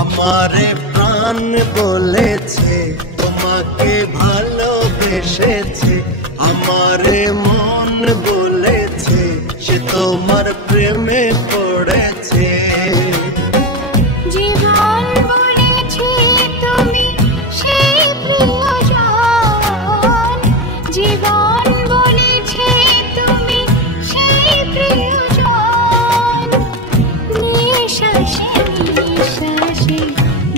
আমারে প্রাণ বলেছে তোমাকে ভালোবেসেছে, আমারে মন বলেছে সে তোমার প্রেমে পড়েছে। জীবন বলেছে তুমি সেই প্রিয়জন, জীবন বলেছে তুমি সেই প্রিয়জন। নিঃশ্বাসে নিঃশ্বাসে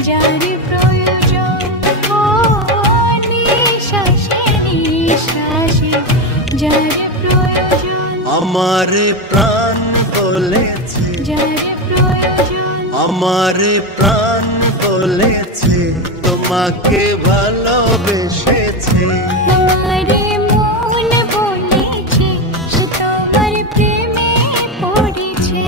যার প্রয়োজন, ও নিঃশ্বাসে নিঃশ্বাসে যার প্রয়োজন। আমার প্রাণ বলেছে, যার প্রয়োজন, আমার প্রাণ বলেছে তোমাকে ভালোবেসেছে। আমারে মন বলেছে সে তোমার প্রেমে পড়েছে।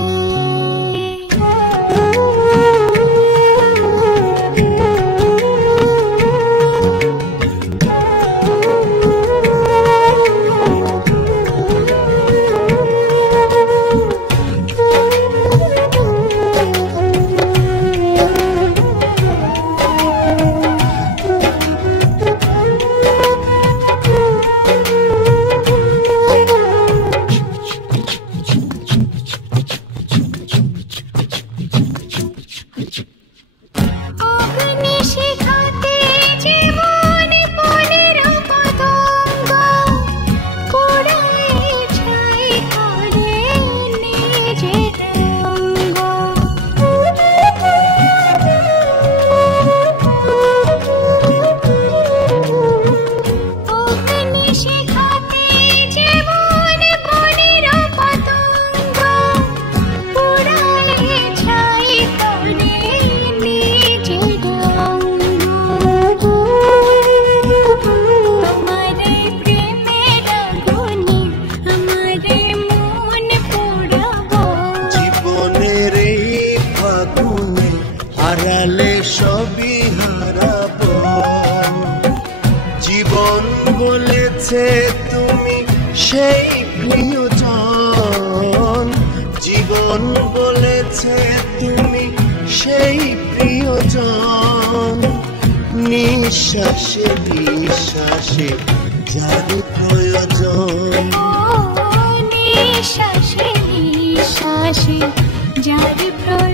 হারালে সবই হারাবো, জীবন বলেছে তুমি সেই প্রিয়জন, জীবন বলেছে তুমি সেই প্রিয়জন। নিঃশ্বাসে নিঃশ্বাসে যার প্রয়োজন, নিঃশ্বাসে নিঃশ্বাসে যার প্রয়োজন।